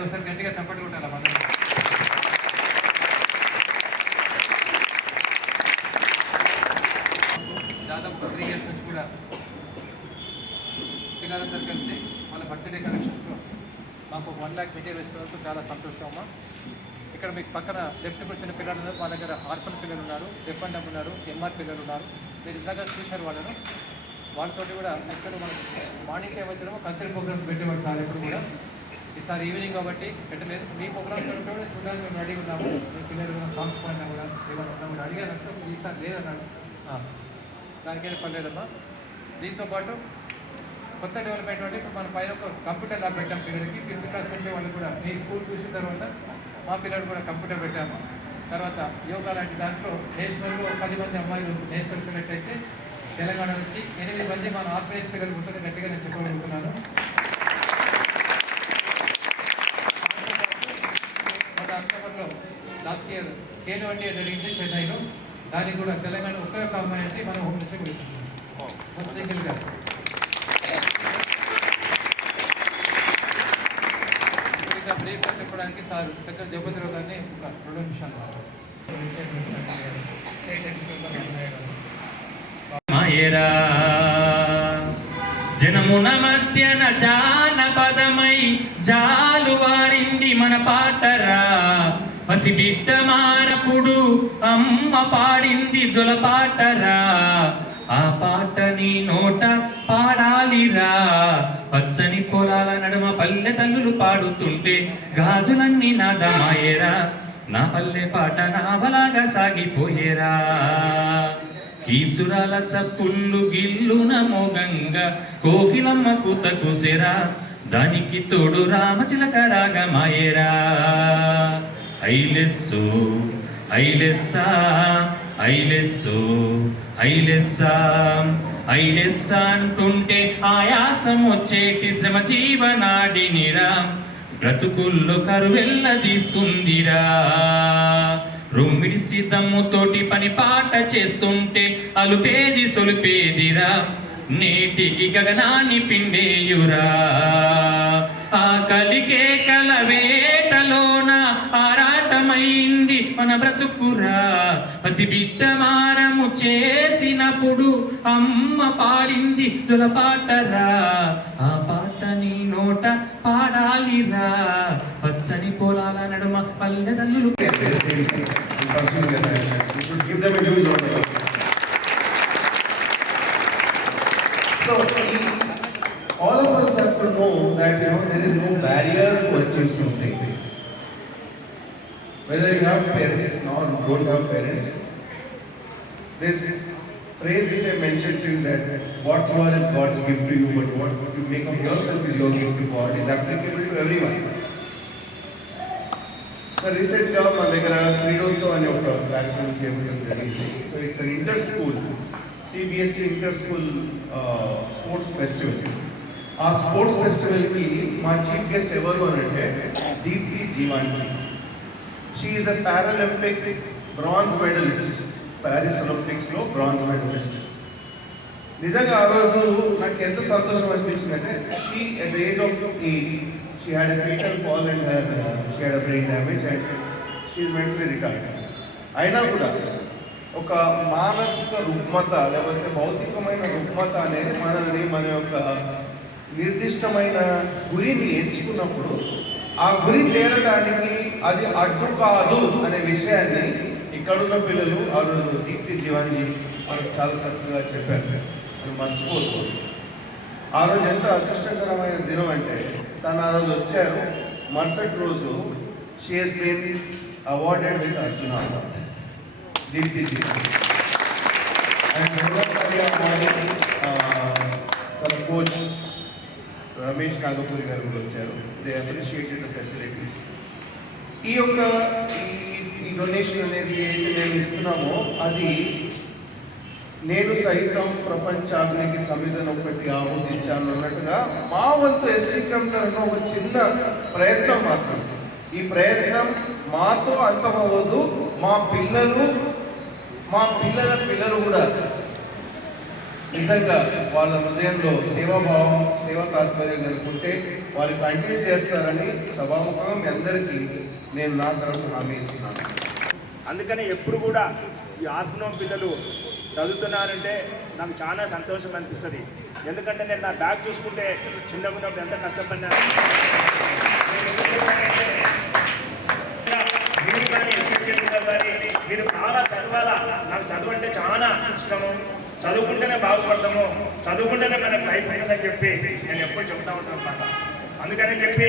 కదా ఒకసారి గట్టిగా చప్పట్లు కొట్టాలి మన దాదాపు త్రీ ఇయర్స్ నుంచి కూడా పిల్లలందరూ కలిసి వాళ్ళ బర్త్డే కలెక్షన్స్లో మాకు వన్ ల్యాక్ మెటీరియల్ ఇస్తున్నందుకు చాలా సంతోషం అమ్మా. ఇక్కడ మీకు పక్కన లెఫ్ట్కి వచ్చిన పిల్లలు ఉన్నారు మా దగ్గర ఆర్ఫన్ పిల్లలు ఉన్నారు డెఫ్ అండ్ ఉన్నారు ఎంఆర్ పిల్లలు ఉన్నారు. మీరు ఇందాక చూశారు వాళ్ళను. వాళ్ళతో కూడా ఎక్కడ మనం మార్నింగ్ టైం వచ్చినామో కల్చరల్ ప్రోగ్రామ్స్ పెట్టేవాడు సార్ ఎప్పుడు కూడా. ఈసారి ఈవినింగ్ కాబట్టి పెట్టలేదు. మీ ప్రోగ్రామ్స్ కూడా చూడడానికి మేము రెడీ ఉన్నాము. మీ పిల్లలు కూడా సాంగ్స్ పడినా కూడా ఏమైనా ఉన్నా కూడా అడిగాను అంటే ఈసారి లేదన్నాడు. దానికేం పర్లేదమ్మా. దీంతో పాటు కొత్త డెవలప్మెంట్ అంటే ఇప్పుడు మన పైన ఒక కంప్యూటర్ ల్యాబ్ పెట్టాం పిల్లలకి. ఫిఫ్త్ క్లాస్ నుంచి వాళ్ళు కూడా మీ స్కూల్ చూసిన తర్వాత మా పిల్లలు కూడా కంప్యూటర్ పెట్టాము. తర్వాత యోగా లాంటి దాంట్లో నేషనల్లో పది మంది అమ్మాయిలు నేషనల్ సెలెక్ట్ అయితే తెలంగాణ నుంచి ఎనిమిది మంది మన ఆర్గనైజ్ పిల్లలు పుట్టిన గట్టిగా నేను చెప్పగలుగుతున్నాను మన అక్టోబర్లో లాస్ట్ ఇయర్ కేలో ఇండియా జరిగింది చెన్నైలో. దానికి కూడా తెలంగాణ ఒకే ఒక అమ్మాయి అంటే మనం హోమ్ నుంచి వెళ్తున్నాం. ఇంకా బ్రీఫ్గా చెప్పడానికి సార్ దగ్గర జగపతిరావు గారిని ఒక రెండు నిమిషాలు స్టేట్ ఎడిషన్లో మాయరా జనమున మధ్యన జానపదమై జాలు వారింది మన పాటరా. పసిబిడ్డ మారపుడు అమ్మ పాడింది జొలపాటరా. ఆ పాట నీ నోట పాడాలిరా. పచ్చని పొలాల నడుమ పల్లె తల్లులు పాడుతుంటే గాజులన్నీ నాదమాయేరా. నా పల్లె పాట నావలాగా సాగిపోయేరా. కీచురాల చప్పుళ్ళు గిల్లున మోగంగా కోకిలమ్మ కూత కుసెరా దానికి తోడు రామచిలక రాగమాయేరా. ఐలెస్సు ఐలెస్సా ఐలెస్సు ఐలెస్సా ఐలెస్సా అంటుంటే ఆయాసం వచ్చేటి శ్రమ జీవనాడినిరా బ్రతుకుల్లో కరువెల్లదీస్తుందిరా రొమ్మిడి సీతమ్ముతోటి పని పాట చేస్తుంటే అలుపేది సొలిపేదిరా. నేటికి గగనాన్ని పిండేయురా. ఆ కలికే కలవే మన బ్రతుకురా పసిబిడ్డ మారము చేసినప్పుడు అమ్మ పాడింది తులపాటరా ఆ పాట నీ నోట పాడాలిరా పచ్చని పొలాల నడుమ పల్లెదల్లులు So, all of us have to know that you know there is no barrier to achieve something. Whether you have parents or don't have parents, this phrase which I mentioned to you that what you are is God's gift to you, but what you make of yourself is your gift to God is applicable to everyone. So రీసెంట్గా మన దగ్గర క్రీడోత్సవం అనే ఒక కార్యక్రమం చేపట్టడం జరిగింది so it's an inter school CBSE inter school sports festival ఆ sports ఫెస్టివల్కి మా చీఫ్ గెస్ట్ ఎవరు అని అంటే Deepti Jeevanji she is a paralympic bronze medallist Paris ఒలింపిక్స్లో బ్రాంజ్ మెడలిస్ట్ నిజంగా ఆ రోజు నాకు ఎంత సంతోషం అనిపించిందంటే she at age of eight she had a fetal fall and her she had a brain damage and she mentally record అయినా కూడా ఒక మానసిక రుగ్మత లేకపోతే భౌతికమైన రుగ్మత అనేది మనల్ని మన యొక్క నిర్దిష్టమైన గురిని ఎంచుకున్నప్పుడు ఆ గురి చేరడానికి అది అడ్డు కాదు అనే విషయాన్ని ఇక్కడున్న పిల్లలు ఆ రోజు దీప్తి జీవాన్జీ మనకు చాలా చక్కగా చెప్పారు. అది మర్చిపోదు. ఆ రోజు ఎంత అదృష్టకరమైన దినం అంటే తను ఆ రోజు వచ్చారు. మరుసటి రోజు she has been awarded with Arjuna దీప్తిజీ and రెండోసారి తన కోచ్ రమేష్ నాగపూరి గారు కూడా వచ్చారు. దే అప్రిషియేటెడ్ ఫెసిలిటీస్ ఈ యొక్క ఈ ఈ డొనేషన్ అనేది ఏదైతే మేము ఇస్తున్నామో అది నేను సైతం ప్రపంచాగ్నికి సమిధన ఒకటి ఆమోదించాను అన్నట్టుగా మా వంతు ఎస్సీకం తరఫున ఒక చిన్న ప్రయత్నం మాత్రం. ఈ ప్రయత్నం మాతో అంతమవ్వదు మా పిల్లలు మా పిల్లల పిల్లలు కూడా నిజంగా వాళ్ళ హృదయంలో సేవాభావం సేవా తాత్పర్యం కనుక్కుంటే వాళ్ళు కంటిన్యూ చేస్తారని సభాముఖంగా మీ అందరికీ నేను నా తరఫున హామీ ఇస్తున్నాను. అందుకని ఎప్పుడు కూడా ఈ ఆర్ఫనోమ్ పిల్లలు చదువుతున్నారంటే నాకు చాలా సంతోషం అనిపిస్తుంది. ఎందుకంటే నేను నా బ్యాగ్ చూసుకుంటే చిన్నగా ఉన్నప్పుడు ఎంత కష్టపడినా మీరు కానీ మీరు చదవాలా? నాకు చదవంటే చాలా ఇష్టము. చదువుకుంటేనే బాగుపడతాము చదువుకుంటేనే మనకు లైఫ్ ఉంటుందని చెప్పి నేను ఎప్పుడు చెప్తా ఉంటాను అనమాట అందుకని చెప్పి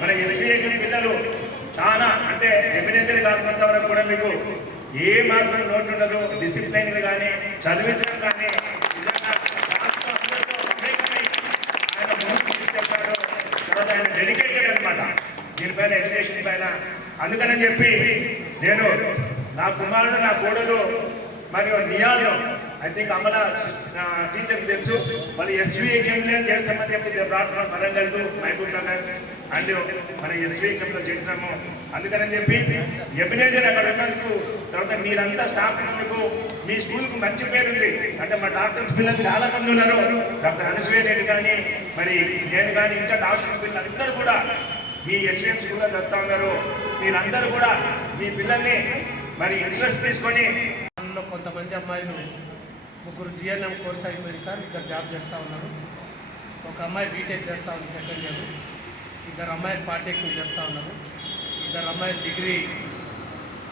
మన ఎస్వీఐ పిల్లలు చాలా అంటే ఎమినేజర్ కాకపోతే వరకు కూడా మీకు ఏ మాత్రం నోటు ఉండదు. డిసిప్లైన్ కానీ చదివించడం కానీ ఆయన ముందుకు తీసుకెళ్తాడు. తర్వాత ఆయన డెడికేటెడ్ అనమాట దీనిపైన ఎడ్యుకేషన్ పైన. అందుకని చెప్పి నేను నా కుమారుడు నా కోడలు మరియు నియాలు ఐ థింక్ అమల టీచర్కి తెలుసు. మళ్ళీ ఎస్వీఏ కెంప్లో చేస్తామని చెప్పి. ప్రార్థన వరంగల్ టు మహబూబ్ నగర్ అండ్ మన ఎస్వీఏ కెంప్లో చేస్తాము అందుకని చెప్పి ఎబినేజర్ అక్కడ ఉన్నందుకు తర్వాత మీరంతా స్టాఫ్ ఉన్నందుకు మీ స్కూల్కు మంచి పేరు ఉంది. అంటే మా డాక్టర్స్ పిల్లలు చాలా మంది ఉన్నారు. డాక్టర్ అనసూయ రెడ్డి కానీ మరి నేను కానీ ఇంకా డాక్టర్స్ పిల్లలు అందరూ కూడా మీ ఎస్వీఎం స్కూల్లో చదువుతా ఉన్నారు. మీరందరూ కూడా మీ పిల్లల్ని మరి ఇంట్రెస్ట్ తీసుకొని కొంతమంది అమ్మాయిలు ముగ్గురు జిఎన్ఎం కోర్స్ అయిపోయింది సార్ ఇద్దరు జాబ్ చేస్తూ ఉన్నారు. ఒక అమ్మాయి బీటెక్ చేస్తూ ఉంది సెకండ్ ఇయర్ ఇద్దరు అమ్మాయిలు పాలిటెక్నిక్ చేస్తూ ఉన్నారు. ఇద్దరు అమ్మాయిలు degree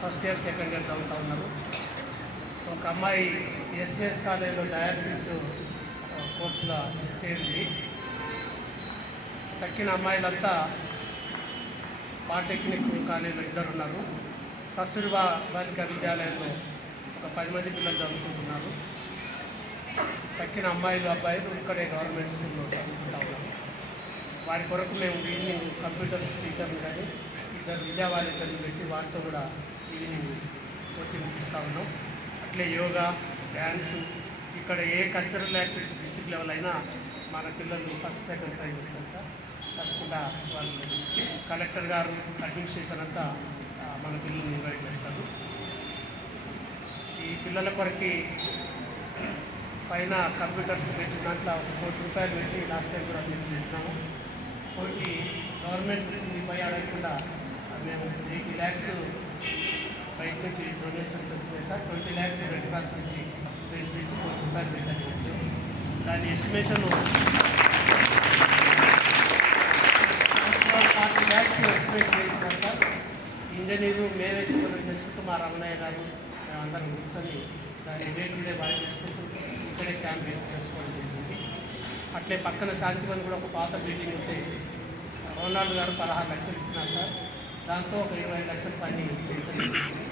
first year second year చదువుతూ ఉన్నారు. ఒక అమ్మాయి ఎస్విఎస్ కాలేజీలో డయాలసిస్ కోర్సులో చేరింది. తక్కిన అమ్మాయిలంతా పాలిటెక్నిక్ కాలేజీలో ఇద్దరు ఉన్నారు. కస్తూరిబా బాలికా విద్యాలయంలో ఒక పది మంది పిల్లలు చదువుకుంటున్నారు. తక్కిన అమ్మాయిలు అబ్బాయిలు ఇక్కడే గవర్నమెంట్ స్కూల్లో చదువుకుంటా వారి కొరకు మేము ఈవినింగ్ కంప్యూటర్స్ టీచర్ని కానీ ఇద్దరు విద్యా చదువు పెట్టి వారితో కూడా ఈవినింగ్ కోచింగ్ ఇస్తూ ఉన్నాం. అట్లే యోగా డ్యాన్స్ ఇక్కడ ఏ కల్చరల్ యాక్టివిటీస్ డిస్టిక్ లెవెల్ అయినా మన పిల్లలు ఫస్ట్ సెకండ్ ప్రైజ్ వస్తారు సార్. తప్పకుండా వాళ్ళు కలెక్టర్ గారు అడ్మినిస్ట్రేషన్ అంతా మన పిల్లల్ని ఇన్వైట్ చేస్తారు. ఈ పిల్లల కొరకి పైన కంప్యూటర్స్ పెట్టిన దాంట్లో ఒక కోటి రూపాయలు పెట్టి లాస్ట్ టైం కూడా మేము పెట్టినాము. కోటి గవర్నమెంట్ ఇచ్చింది అడగకుండా మేము ఎయిటీ ల్యాక్స్ బయట నుంచి డొనేషన్స్ వచ్చినాయి sir. Twenty lakhs Red Cross నుంచి స్పెండ్ చేసి కోటి రూపాయలు పెట్టాలి దాని ఎస్టిమేషన్ ఫార్టీ ల్యాక్స్ ఎస్టిమేషన్ వేసినాం సార్. ఇంజనీరు మేమే చేసుకుంటూ మా రమణయ్య గారు మేమందరం కూర్చొని దాన్ని డే డే బాగా చేసుకుంటూ ఇక్కడే క్యాంప్ చేసుకోవడం జరిగింది అట్లే పక్కన శాంతివన్ కూడా ఒక పాత బిల్డింగ్ ఉంటే రోనాల్డ్ గారు పదహారు లక్షలు ఇచ్చినారు సార్ దాంతో ఒక ఇరవై లక్షల పని చేయించడం జరిగింది.